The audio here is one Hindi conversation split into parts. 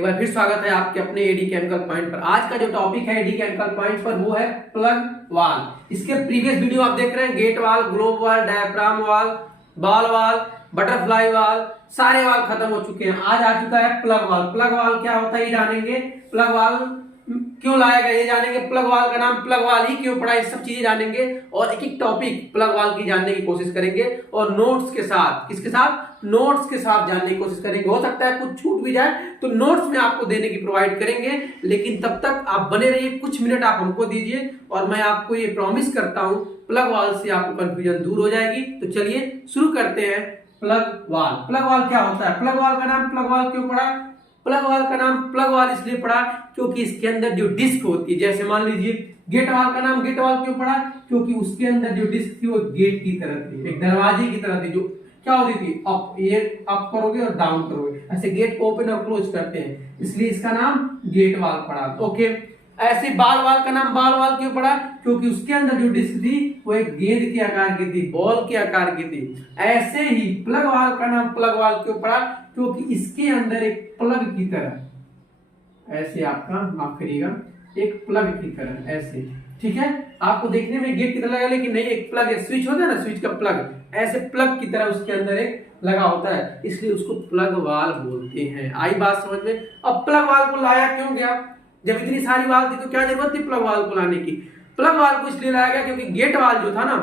एक बार फिर स्वागत है आपके अपने एडी केमिकल पॉइंट पर। आज का जो टॉपिक है एडी केमिकल पॉइंट पर वो है प्लग वाल। इसके प्रीवियस वीडियो आप देख रहे हैं, गेट वाल, ग्लोब वाल, डायफ्राम वाल, बॉल वाल, बटरफ्लाई वाल, सारे वाल खत्म हो चुके हैं। आज आ चुका है प्लग वाल। प्लग वाल क्या होता है ये जानेंगे, प्लग वाल क्यों लाया गया ये जानेंगे, प्लग वाल का नाम प्लग वाल ही क्यों पड़ा, ये सब चीजें जानेंगे और एक एक टॉपिक प्लग वाल की जानने की कोशिश करेंगे और नोट्स के साथ, किसके साथ, नोट्स के साथ जानने की कोशिश करेंगे। हो सकता है कुछ छूट भी जाए तो नोट्स में आपको देने की प्रोवाइड करेंगे, लेकिन तब तक आप बने रहिए, कुछ मिनट आप हमको दीजिए और मैं आपको ये प्रॉमिस करता हूं प्लग वाल से आपको कंफ्यूजन दूर हो जाएगी। तो चलिए शुरू करते हैं। प्लग वाल, प्लग वाल क्या होता है, प्लग वाल का नाम प्लग वाल क्यों पड़ा, प्लग वाल का नाम प्लग वाल इसलिए पड़ा क्योंकि इसके अंदर जो डिस्क होती है, जैसे मान लीजिए गेट वाल का नाम गेट वाल क्यों पड़ा, क्योंकि उसके अंदर जो डिस्क थी वो गेट की तरह थी, एक दरवाजे की तरह थी, जो क्या होती थी, अप, ये अप करोगे और डाउन करोगे, ऐसे गेट को ओपन और क्लोज करते हैं, इसलिए इसका नाम गेट वाल पड़ा। ओके, ऐसे बाल वाल का नाम बाल वाल क्यों पड़ा, क्योंकि उसके अंदर जो डिस्क थी वो एक गेंद के आकार की थी, बॉल के आकार की थी। ऐसे ही प्लग वाल का नाम प्लग वाल क्यों पड़ा, क्योंकि इसके अंदर एक प्लग की तरह, ऐसे आपका माफ करिएगा, एक प्लग की तरह ऐसे, ठीक है, आपको देखने में गेट की तरह लगा लेकिन नहीं, एक प्लग है, स्विच होता है ना, स्विच का प्लग, ऐसे प्लग की तरह उसके अंदर एक लगा होता है, इसलिए उसको प्लग वाल बोलते हैं। आई बात समझ में। अब प्लग वाल को लाया क्यों गया, जब इतनी सारी वाल थी तो क्या जरूरत थी प्लग वाल को लाने की। प्लग वाल को इसलिए लाया गया क्योंकि गेट वाल जो था ना,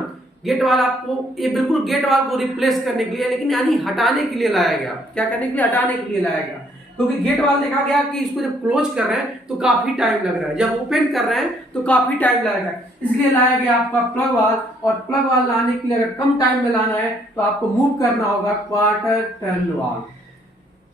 गेट वाल आपको ये बिल्कुल गेट वाल को रिप्लेस करने के लिए, लेकिन यानी हटाने के लिए लाया गया। क्या करने के लिए, हटाने के लिए लाया गया, क्योंकि गेट वाल देखा गया कि इसको जब क्लोज कर रहे हैं तो काफी टाइम लग रहा है, जब ओपन कर रहे हैं तो काफी टाइम लगेगा, इसलिए लाया गया आपका प्लग वाल। और प्लग वाल लाने के लिए अगर कम टाइम में लाना है तो आपको मूव करना होगा क्वार्टर टर्न वाल,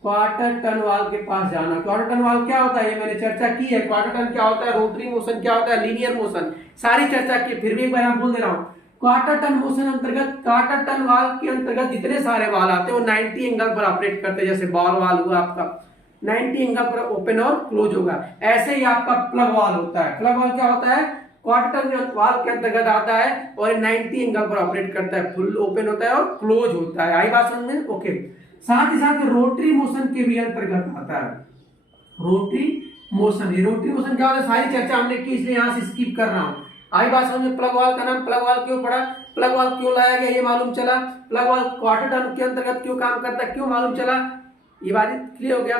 क्वार्टर टर्न वाल के पास जाना। क्वार्टर टर्न वाल क्या होता है ये मैंने चर्चा की है, क्वार्टर टर्न क्या होता है, रोटरी मोशन क्या होता है, लीनियर मोशन, सारी चर्चा की, फिर भी एक बार मैं बोल दे रहा हूँ। क्वार्टर टर्न मोशन अंतर्गत, क्वार्टर टर्न वाल के अंतर्गत जितने सारे वाल आते हैं वो 90 एंगल पर ऑपरेट करते हैं। जैसे बॉल वाल हुआ आपका 90 एंगल पर ओपन और क्लोज होगा, ऐसे ही आपका प्लग वाल होता है। प्लग वाल क्या होता है, क्वार्टर टर्न वाल के अंतर्गत आता है और 90 एंगल पर ऑपरेट करता है, फुल ओपन होता है और क्लोज होता है। आई बात समझ में। ओके, साथ ही साथ रोटरी मोशन के भी अंतर्गत आता है, रोटरी मोशन। ये रोटरी मोशन क्या होता है, सारी चर्चा हमने की, इसलिए यहां से स्किप कर रहा हूं। आई बात समझ में। प्लग वाल का नाम प्लग वाल क्यों पड़ा, प्लग वाल क्यों लाया गया ये मालूम चला, प्लग वाल क्वार्टर टर्न के अंतर्गत क्यों काम करता है क्यों मालूम चला, ये बात क्लियर हो गया।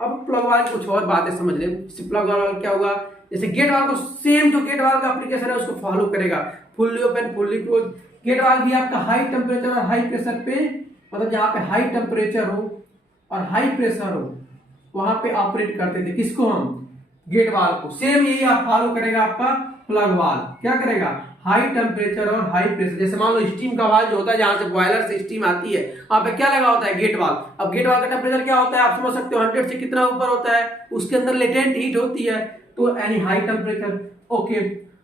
अब प्लग वाल कुछ और बातें समझ ले। प्लग वाल क्या होगा, जैसे गेट वाल को सेम जो गेट वाल का एप्लीकेशन है उसको फॉलो करेगा, fully open fully close. Gate valve भी आपका हाई टेम्परेचर और हाई प्रेशर पे, मतलब जहां पे हाई टेम्परेचर हो और हाई प्रेशर हो वहां पे ऑपरेट करते थे, किसको, हम गेट वाल को। सेम यही आप फॉलो करेगा आपका प्लग वाल, क्या करेगा, हाई टेम्परेचर और हाई प्रेशर। जैसे मान लो स्टीम का वाल जो होता है, जहां से बॉयलर से स्टीम आती है, वहां पे क्या लगा होता है, गेट वाल। अब गेट वाल का टेम्परेचर क्या होता है आप समझ सकते हो, 100 से कितना ऊपर होता है, उसके अंदर लेटेंट हीट होती है, तो यानी high temperature. Okay,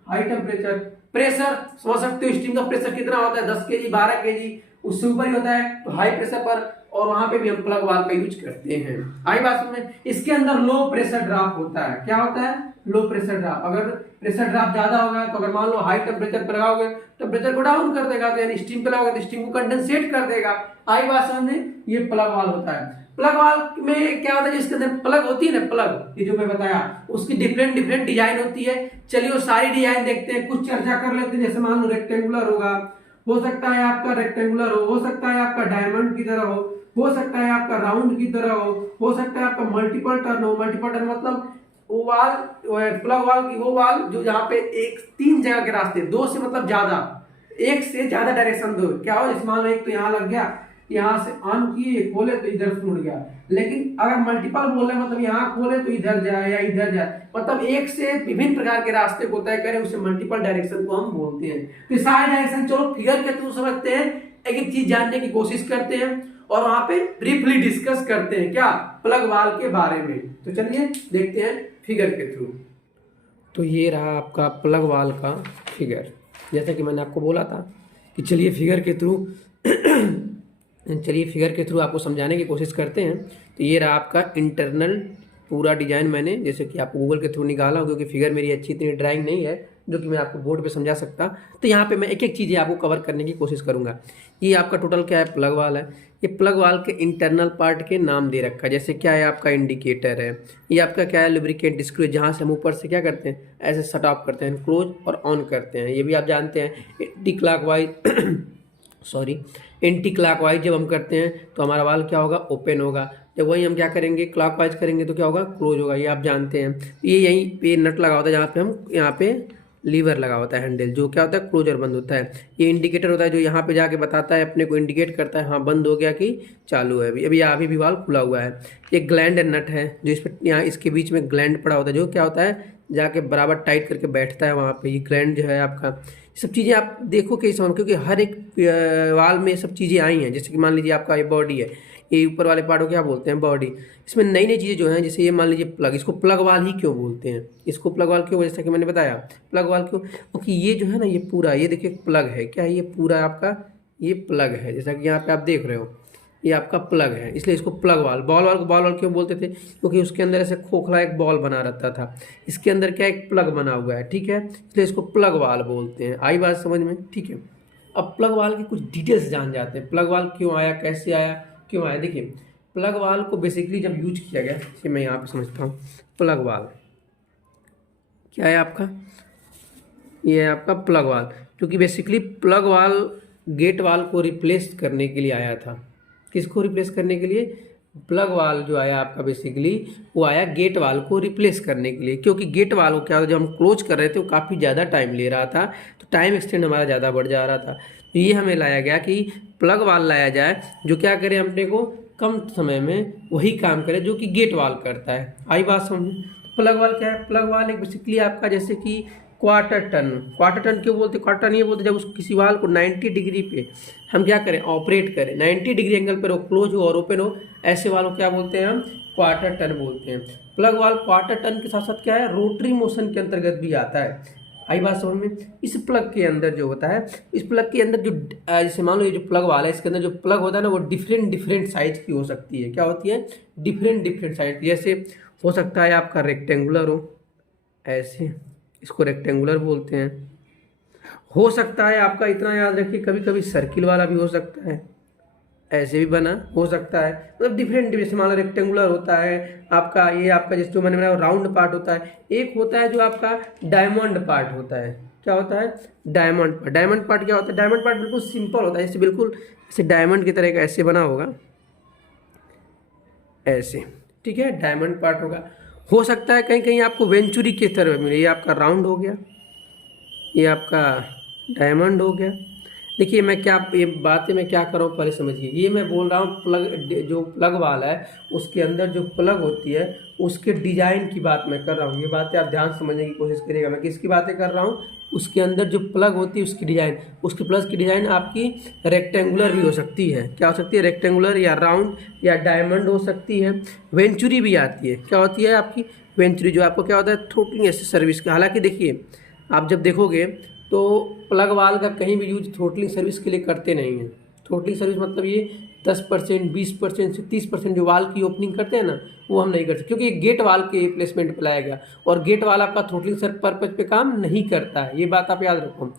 high temperature. Pressure समझ सकते हो, स्टीम का प्रेशर कितना होता है, 10 kg 12 kg, उससे ऊपर ही होता है, तो हाई प्रेशर पर, और वहां पे भी हम प्लग वाल का यूज करते हैं। आई बात समझ में। इसके अंदर लो प्रेशर ड्रॉप होता है, क्या होता है, लो प्रेशर ड्रॉप। अगर प्रेशर ड्रॉप ज्यादा होगा तो अगर मान लो हाई टेम्परेचर पर लगाओगे टेम्परेचर को डाउन कर देगा, तो यानी स्टीम पे लगाओगे तो स्टीम को कंडेंसेट कर देगा। आई बात समझ में। ये प्लग वाल होता है। प्लग वाल में क्या होता है, जिसके अंदर प्लग होती है ना, प्लग, ये जो मैं बताया, उसकी डिफरेंट डिफरेंट डिजाइन होती है। चलिए वो सारी डिजाइन देखते हैं, कुछ चर्चा कर लेते हैं। जैसे मान लो रेक्टेंगुलर होगा, हो सकता है आपका रेक्टेंगुलर हो सकता है आपका डायमंड की तरह हो सकता है आपका राउंड की तरह हो सकता है आपका मल्टीपल टर्न हो। मल्टीपल टर्न मतलब वो वाल, प्लग वाल की वो वाल जो जहां पे एक 3 जगह के रास्ते, 2 से मतलब ज्यादा, एक से ज्यादा डायरेक्शन दो, क्या हो, जैसे मान लो एक तो यहाँ लग गया, यहाँ से ऑन किए खोले तो इधर से उड़ गया, लेकिन अगर मल्टीपल बोले मतलब यहाँ खोले तो इधर जाए या इधर जाए, मतलब एक से विभिन्न प्रकार के रास्ते को तय करें, उसे मल्टीपल डायरेक्शन को हम बोलते हैं। तो सारे डायरेक्शन चलो फिगर के थ्रू समझते हैं, एक एक चीज जानने की कोशिश करते हैं और वहां पे ब्रीफली डिस्कस करते हैं क्या, प्लग वाल के बारे में। तो चलिए देखते हैं फिगर के थ्रू। तो ये रहा आपका प्लग वाल का फिगर, जैसा कि मैंने आपको बोला था कि चलिए फिगर के थ्रू आपको समझाने की कोशिश करते हैं। तो ये रहा आपका इंटरनल पूरा डिजाइन, मैंने जैसे कि आपको गूगल के थ्रू निकाला, क्योंकि फिगर मेरी अच्छी इतनी ड्राइंग नहीं है, जो कि मैं आपको बोर्ड पे समझा सकता। तो यहाँ पे मैं एक एक चीज़ें आपको कवर करने की कोशिश करूँगा। ये आपका टोटल क्या है, प्लग वाल है। ये प्लग वाल के इंटरनल पार्ट के नाम दे रखा है, जैसे क्या है आपका इंडिकेटर है, ये आपका क्या है लुब्रिकेंट स्क्रू, जहाँ से हम ऊपर से क्या करते हैं ऐसे शट ऑफ करते हैं, क्लोज और ऑन करते हैं। ये भी आप जानते हैं anti clockwise sorry anti clockwise जब हम करते हैं तो हमारा वाल क्या होगा, ओपन होगा। जब वही हम क्या करेंगे क्लॉकवाइज करेंगे तो क्या होगा, क्लोज होगा। ये आप जानते हैं। ये यहीं पे नट लगा होता है, जहाँ पे हम यहाँ पे लीवर लगा होता है हैंडल, जो क्या होता है क्लोजर बंद होता है। ये इंडिकेटर होता है जो यहाँ पे जाके बताता है, अपने को इंडिकेट करता है हाँ बंद हो गया कि चालू है। अभी भी वाल्व खुला हुआ है। ये ग्लैंड नट है जो इस पर यहाँ इसके बीच में ग्लैंड पड़ा होता है, जो क्या होता है जाके बराबर टाइट करके बैठता है वहाँ पे। ये ग्लैंड जो है आपका, ये सब चीज़ें आप देखो कैसे हों, क्योंकि हर एक वाल में सब चीज़ें आई हैं। जैसे कि मान लीजिए आपका ये बॉडी है, ये ऊपर वाले पार्ट को क्या बोलते हैं, बॉडी। इसमें नई नई चीज़ें जो हैं, जैसे ये मान लीजिए प्लग, इसको प्लग वाल ही क्यों बोलते हैं, इसको प्लग वाल क्यों, जैसा कि मैंने बताया प्लग वाल क्यों, क्योंकि ये जो है ना ये पूरा, ये देखिए प्लग है, क्या है ये पूरा आपका ये प्लग है, जैसा कि यहाँ पे आप देख रहे हो ये आपका प्लग है, इसलिए इसको प्लग वाल। बॉल वाल को बॉल वाल क्यों बोलते थे, क्योंकि उसके अंदर ऐसे खोखला एक बॉल बना रहता था, इसके अंदर क्या एक प्लग बना हुआ है, ठीक है, इसलिए इसको प्लग वाल बोलते हैं। आई बात समझ में, ठीक है। अब प्लग वाल की कुछ डिटेल्स जान जाते हैं, प्लग वाल क्यों आया, कैसे आया, क्यों आया। देखिए प्लग वाल को बेसिकली जब यूज किया गया, इसे मैं यहाँ पे समझता हूँ। प्लग वाल क्या है आपका, ये है आपका प्लग वाल, क्योंकि बेसिकली प्लग वाल गेट वाल को रिप्लेस करने के लिए आया था। किसको रिप्लेस करने के लिए, प्लग वाल जो आया आपका बेसिकली वो आया गेट वाल को रिप्लेस करने के लिए, क्योंकि गेट वाल को क्या होता, जब हम क्लोज कर रहे थे वो काफ़ी ज़्यादा टाइम ले रहा था, तो टाइम एक्सटेंड हमारा ज़्यादा बढ़ जा रहा था। तो ये हमें लाया गया कि प्लग वाल लाया जाए जो क्या करे, अपने को कम समय में वही काम करे जो कि गेट वाल करता है। आई बात समझ में। प्लग वाल क्या है, प्लग वाल एक बेसिकली आपका जैसे कि क्वार्टर टन क्यों बोलते, क्वार्टर टन ये बोलते जब उस किसी वाल को 90 डिग्री पे हम क्या करें ऑपरेट करें, 90 डिग्री एंगल पर वो क्लोज हो और ओपन हो, ऐसे वाल को क्या बोलते हैं हम, क्वार्टर टन बोलते हैं। प्लग वाल क्वार्टर टन के साथ साथ क्या है रोटरी मोशन के अंतर्गत भी आता है। आई बात समझ में। इस प्लग के अंदर जो होता है, इस प्लग के अंदर जो जैसे मान लो ये जो प्लग वाला है, इसके अंदर जो प्लग होता है ना वो डिफरेंट साइज की हो सकती है। क्या होती है, डिफरेंट साइज। जैसे हो सकता है आपका रेक्टेंगुलर हो, ऐसे इसको रेक्टेंगुलर बोलते हैं। हो सकता है आपका, इतना याद रखिए, कभी कभी सर्किल वाला भी हो सकता है, ऐसे भी बना हो सकता है, मतलब डिफरेंट। जैसे मान लो रेक्टेंगुलर होता है आपका, ये आपका जैसे जो मैंने बनाया राउंड पार्ट होता है, एक होता है जो आपका डायमंड पार्ट होता है। क्या होता है, डायमंड पार्ट। डायमंड पार्ट क्या होता है, डायमंड पार्ट बिल्कुल सिंपल होता है, जैसे बिल्कुल ऐसे डायमंड की तरह का ऐसे बना होगा, ऐसे, ठीक है, डायमंड पार्ट होगा। हो सकता है कहीं कहीं आपको वेंचुरी की तरह मिले, ये आपका राउंड हो गया, ये आपका डायमंड हो गया। देखिए मैं क्या, ये बातें मैं क्या कर रहा हूँ पहले समझिए। ये मैं बोल रहा हूँ प्लग, जो प्लग वाला है उसके अंदर जो प्लग होती है उसके डिजाइन की बात मैं कर रहा हूँ। ये बातें आप ध्यान समझने की कोशिश करिएगा, मैं किसकी बातें कर रहा हूँ, उसके अंदर जो प्लग होती है उसकी डिजाइन, उसके प्लस की डिजाइन आपकी रेक्टेंगुलर भी हो सकती है। क्या हो सकती है, रेक्टेंगुलर या राउंड या डायमंड हो सकती है। वेंचुरी भी आती है, क्या होती है आपकी वेंचुरी, जो आपको क्या होता है थ्रोटलिंग ऐसे सर्विस का। हालांकि देखिए आप जब देखोगे तो प्लग वाल का कहीं भी यूज थ्रोटलिंग सर्विस के लिए करते नहीं हैं। थ्रोटलिंग सर्विस मतलब ये 10%, 20% से 30% जो वाल की ओपनिंग करते हैं ना, वो हम नहीं कर सकते, क्योंकि ये गेट वाल के प्लेसमेंट पे लाया गया और गेट वाल आपका थ्रोटलिंग पर्पज पे काम नहीं करता है। ये बात आप याद रखो।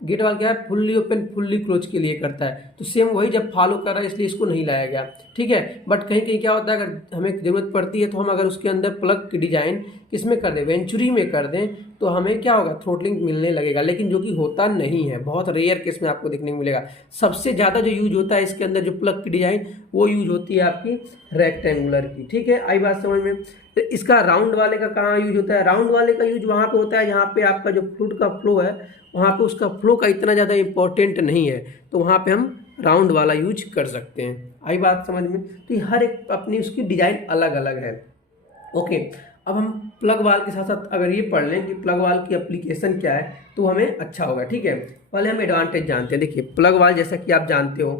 गेट वाल क्या है, फुल्ली ओपन फुल्ली क्लोज के लिए करता है, तो सेम वही जब फॉलो कर रहा है इसलिए इसको नहीं लाया गया, ठीक है। बट कहीं कहीं क्या होता है, अगर हमें ज़रूरत पड़ती है तो हम अगर उसके अंदर प्लग की डिजाइन किसमें कर दें, वेंचुरी में कर दें, तो हमें क्या होगा, थ्रोटलिंग मिलने लगेगा। लेकिन जो कि होता नहीं है, बहुत रेयर केस में आपको देखने को मिलेगा। सबसे ज़्यादा जो यूज होता है इसके अंदर जो प्लग की डिजाइन, वो यूज होती है आपकी रेक्टेंगुलर की, ठीक है। आई बात समझ में। तो इसका राउंड वाले का कहाँ यूज होता है, राउंड वाले का यूज वहाँ पे होता है जहाँ पे आपका जो फ्लूइड का फ्लो है, वहाँ पे उसका फ्लो का इतना ज़्यादा इंपॉर्टेंट नहीं है, तो वहाँ पे हम राउंड वाला यूज कर सकते हैं। आई बात समझ में। तो ये हर एक अपनी उसकी डिजाइन अलग अलग है। ओके, अब हम प्लग वाल के साथ साथ अगर ये पढ़ लें कि प्लग वाल की एप्लीकेशन क्या है तो हमें अच्छा होगा, ठीक है। पहले हम एडवांटेज जानते हैं। देखिए प्लग वाल जैसा कि आप जानते हो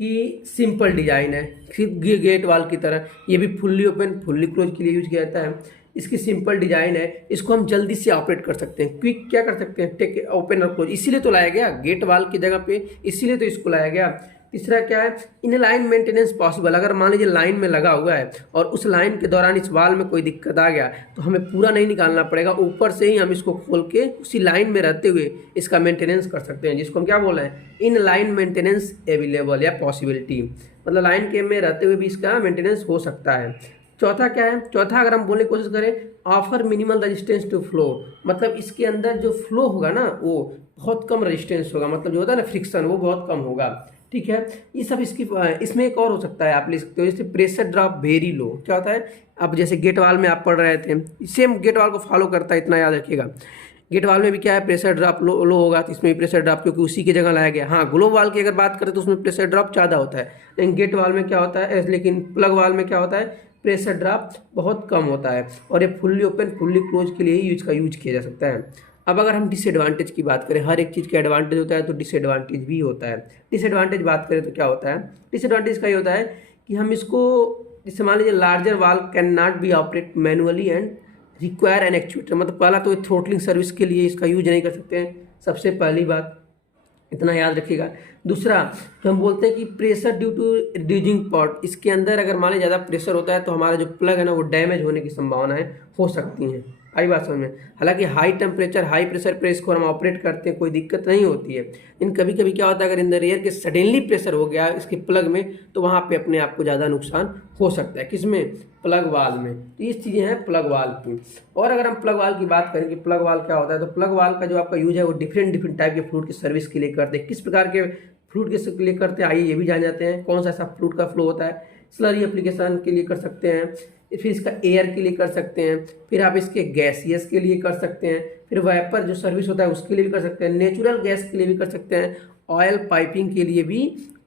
कि सिंपल डिजाइन है, सिर्फ गेट वाल की तरह, ये भी फुल्ली ओपन फुल्ली क्लोज के लिए यूज किया जाता है। इसकी सिंपल डिजाइन है, इसको हम जल्दी से ऑपरेट कर सकते हैं, क्विक क्या कर सकते हैं, टेक ओपन और क्लोज। इसीलिए तो लाया गया गेट वाल की जगह पे, इसीलिए तो इसको लाया गया। तीसरा क्या है, इन लाइन मेंटेनेंस पॉसिबल। अगर मान लीजिए लाइन में लगा हुआ है और उस लाइन के दौरान इस वाल में कोई दिक्कत आ गया तो हमें पूरा नहीं निकालना पड़ेगा, ऊपर से ही हम इसको खोल के उसी लाइन में रहते हुए इसका मेंटेनेंस कर सकते हैं, जिसको हम क्या बोल रहे हैं, इन लाइन मेंटेनेंस अवेलेबल या पॉसिबिलिटी, मतलब लाइन के में रहते हुए भी इसका मेंटेनेंस हो सकता है। चौथा क्या है, चौथा अगर हम बोलने की कोशिश करें, offer minimal resistance to flow, मतलब इसके अंदर जो फ्लो होगा ना वो बहुत कम रेजिस्टेंस होगा, मतलब जो होता है ना फ्रिक्शन वो बहुत कम होगा। ठीक है, ये सब इसकी इसमें एक और हो सकता है, आप ले सकते हो जैसे प्रेशर ड्रॉप वेरी लो। क्या होता है, अब जैसे गेट वाल में आप पढ़ रहे थे, सेम गेट वाल को फॉलो करता है, इतना याद रखिएगा। गेट वाल में भी क्या है, प्रेशर ड्रॉप लो होगा, तो इसमें भी प्रेशर ड्रॉप क्योंकि उसी की जगह लाया गया। हाँ, ग्लोब वाल की अगर बात करें तो उसमें प्रेशर ड्रॉप ज़्यादा होता है, लेकिन गेट वाल में क्या होता है, लेकिन प्लग वाल में क्या होता है, प्रेशर ड्रॉप बहुत कम होता है, और ये फुल्ली ओपन फुल्ली क्लोज के लिए ही यूज किया जा सकता है। अब अगर हम डिसएडवांटेज की बात करें, हर एक चीज़ का एडवांटेज होता है तो डिसएडवांटेज भी होता है। डिसएडवांटेज बात करें तो क्या होता है, डिसएडवांटेज का ये होता है कि हम इसको, जैसे मान लीजिए लार्जर वाल can not be operate manually and require an actuator, मतलब पहला तो थ्रोटलिंग सर्विस के लिए इसका यूज नहीं कर सकते हैं, सबसे पहली बात, इतना याद रखिएगा। दूसरा, तो हम बोलते हैं कि pressure due to reducing pot, इसके अंदर अगर मान लीजिए ज़्यादा प्रेशर होता है तो हमारा जो प्लग है ना वो डैमेज होने की संभावनाएं हो सकती हैं। आई बात समझ में। हालांकि हाई टेम्परेचर हाई प्रेशर पे इसको हम ऑपरेट करते हैं, कोई दिक्कत नहीं होती है, लेकिन कभी कभी क्या होता है, अगर इन द रेयर के सडनली प्रेशर हो गया इसके प्लग में तो वहाँ पे अपने आप को ज़्यादा नुकसान हो सकता है। किसमें, प्लग वाल में। तो ये चीज़ें हैं प्लग वाल की। और अगर हम प्लग वाल की बात करें कि प्लग वाल क्या होता है, तो प्लग वाल का जो आपका यूज है वो डिफरेंट टाइप के फ्लूइड की सर्विस के लिए करते हैं। किस प्रकार के फ्लूइड के लिए करते हैं, आइए ये भी जान जाते हैं। कौन सा ऐसा फ्लूइड का फ्लो होता है, स्लरी एप्लीकेशन के लिए कर सकते हैं, फिर इसका एयर के लिए कर सकते हैं, फिर आप इसके गैसियस के लिए कर सकते हैं, फिर वेपर जो सर्विस होता है उसके लिए भी कर सकते हैं, नेचुरल गैस के लिए भी कर सकते हैं, ऑयल पाइपिंग के लिए भी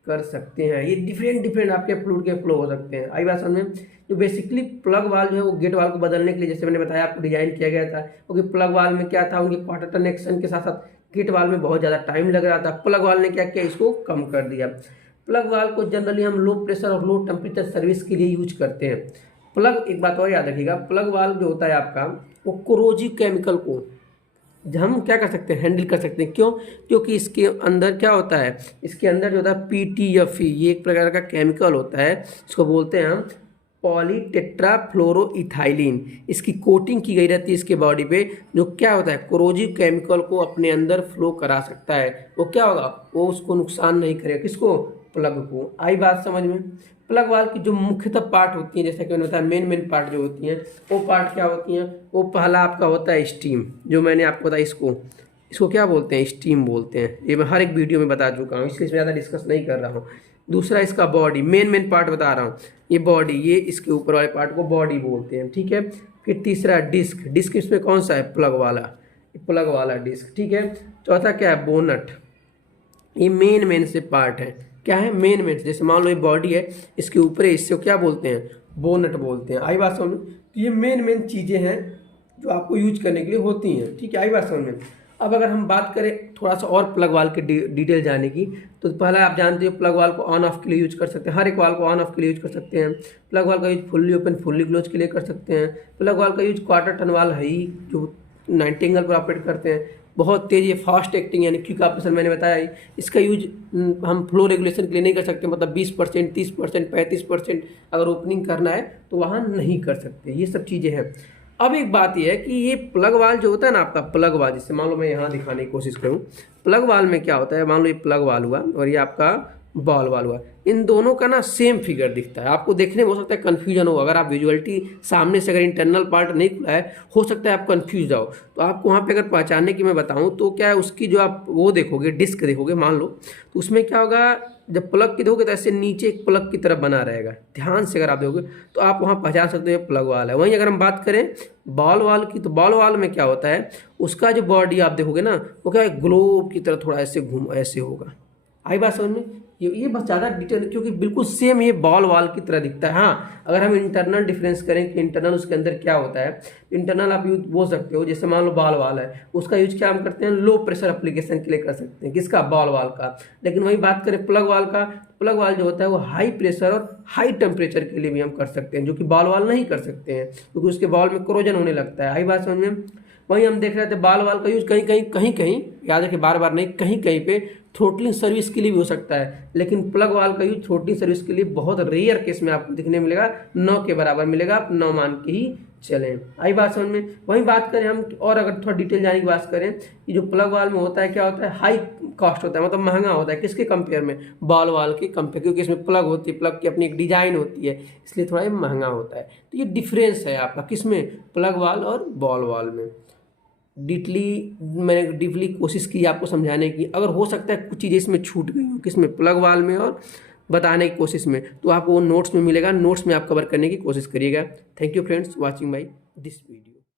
कर सकते हैं। ये डिफरेंट आपके फ्लूइड के फ्लो हो सकते हैं। आई बात समझ में। जो बेसिकली प्लग वाल जो है वो गेट वाल को बदलने के लिए, जैसे मैंने बताया आपको, डिजाइन किया गया था, क्योंकि प्लग वाल में क्या था, उनके क्वार्टर टर्न एक्शन के साथ साथ गेट वाल में बहुत ज़्यादा टाइम लग रहा था। प्लग वाल ने क्या किया, इसको कम कर दिया। प्लग वाल को जनरली हम लो प्रेशर और लो टेम्परेचर सर्विस के लिए यूज करते हैं। प्लग, एक बात और याद रखिएगा, प्लग वाल जो होता है आपका वो कोरोजिव केमिकल को हम क्या कर सकते हैं, हैंडल कर सकते हैं। क्यों, क्योंकि इसके अंदर क्या होता है, इसके अंदर जो होता है PTFE, ये एक प्रकार का केमिकल होता है, इसको बोलते हैं हम पॉलीटेट्राफ्लोरोइथाइलिन। इसकी कोटिंग की गई रहती है इसके बॉडी पे, जो क्या होता है, कोरोजिव केमिकल को अपने अंदर फ्लो करा सकता है। वो क्या होगा, वो उसको नुकसान नहीं करेगा, किसको, प्लग को। आई बात समझ में। प्लग वाल की जो मुख्यतः पार्ट होती हैं, जैसा कि मैंने बताया मेन पार्ट जो होती हैं, वो पार्ट क्या होती हैं, वो पहला आपका होता है स्टीम, जो मैंने आपको बताया, इसको क्या बोलते हैं, स्टीम बोलते हैं। ये मैं हर एक वीडियो में बता चुका हूँ, इसलिए ज़्यादा डिस्कस नहीं कर रहा हूँ। दूसरा इसका बॉडी, मेन पार्ट बता रहा हूँ, ये बॉडी, ये इसके ऊपर वाले पार्ट को बॉडी बोलते हैं। ठीक है, फिर तीसरा डिस्क इसमें कौन सा है, प्लग वाला डिस्क। ठीक है, चौथा क्या है, बोनट, ये मेन से पार्ट है। क्या है, मेन जैसे मान लो ये बॉडी है, इसके ऊपर है, इससे क्या बोलते हैं, बोनट बोलते हैं। आई बात समझ में। तो ये मेन चीज़ें हैं जो आपको यूज करने के लिए होती हैं। ठीक है, आई बात समझ में। अब अगर हम बात करें थोड़ा सा और प्लग वाल के डिटेल जाने की, तो पहला आप जानते हो प्लग वाल को ऑन ऑफ के लिए यूज कर सकते हैं, हर एक वाल को ऑन ऑफ के लिए यूज कर सकते हैं। प्लग वाल का use fully open fully close के लिए कर सकते हैं। प्लग वाल का यूज क्वार्टर टर्न वाल है ही, जो 90 एंगल पर ऑपरेट करते हैं, बहुत तेज, ये फास्ट एक्टिंग यानी क्विक ऑपरेशन मैंने बताया ही। इसका यूज हम फ्लो रेगुलेशन के लिए नहीं कर सकते, मतलब 20%, 30%, 35% अगर ओपनिंग करना है तो वहाँ नहीं कर सकते। ये सब चीज़ें हैं। अब एक बात यह है कि ये प्लग वाल जो होता है ना आपका, प्लग वाल, जिससे मान लो मैं यहाँ दिखाने की कोशिश करूँ, प्लग वाल में क्या होता है, मान लो ये प्लग वाल हुआ और ये आपका बॉल वाल हुआ, इन दोनों का ना सेम फिगर दिखता है। आपको देखने में हो सकता है कन्फ्यूजन हो, अगर आप विजुअलिटी सामने से अगर इंटरनल पार्ट नहीं खुला है, हो सकता है आप कन्फ्यूज जाओ। तो आपको वहाँ पे अगर पहचानने की मैं बताऊँ तो क्या है, उसकी जो आप वो देखोगे, डिस्क देखोगे मान लो, तो उसमें क्या होगा, जब प्लग की देखोगे तो ऐसे नीचे एक प्लग की तरफ बना रहेगा। ध्यान से अगर आप देखोगे तो आप वहाँ पहचान सकते हो प्लग वाल है। वहीं अगर हम बात करें बॉल वाल की, तो बॉल वाल में क्या होता है, उसका जो बॉडी आप देखोगे ना, वो क्या है, ग्लोब की तरह थोड़ा ऐसे होगा। आई बात समझ में। ये बस ज़्यादा डिटेल, क्योंकि बिल्कुल सेम ये बॉल वाल की तरह दिखता है। हाँ, अगर हम इंटरनल डिफरेंस करें कि इंटरनल उसके अंदर क्या होता है, इंटरनल आप यूज बोल सकते हो, जैसे मान लो बॉल वाल है, उसका यूज क्या हम करते हैं, लो प्रेशर एप्लीकेशन के लिए कर सकते हैं, किसका, बॉल वाल का। लेकिन वही बात करें प्लग वाल का, प्लग वाल जो होता है वो हाई प्रेशर और हाई टेम्परेचर के लिए भी हम कर सकते हैं, जो कि बॉल वाल नहीं कर सकते हैं, क्योंकि उसके बॉल में कोरोजन होने लगता है। आई बात समझ में। वहीं हम देख रहे थे बॉल वाल का यूज कहीं कहीं याद रखिए, बार नहीं, कहीं पे थ्रोटलिंग सर्विस के लिए भी हो सकता है, लेकिन प्लग वाल का यूज थ्रोटलिंग सर्विस के लिए बहुत रेयर केस में आपको दिखने मिलेगा, 9 के बराबर मिलेगा। आप 9 मान के ही चलें। आई बात समझ में। वहीं बात करें हम, और अगर थोड़ा डिटेल जाने की बात करें, ये जो प्लग वाल में होता है क्या होता है, हाई कॉस्ट होता है, मतलब महंगा होता है। किसके कंपेयर में, बॉल वाल के कंपेयर, क्योंकि इसमें प्लग होती है, प्लग की अपनी एक डिजाइन होती है, इसलिए थोड़ा ये महंगा होता है। तो ये डिफरेंस है आपका किसमें, प्लग वाल और बॉल वाल में। मैंने डीपली कोशिश की आपको समझाने की। अगर हो सकता है कुछ चीज़ें इसमें छूट गई हो, किसमें, प्लग वाल में, और बताने की कोशिश में, तो आपको वो नोट्स में मिलेगा, नोट्स में आप कवर करने की कोशिश करिएगा। Thank you friends watching my this video.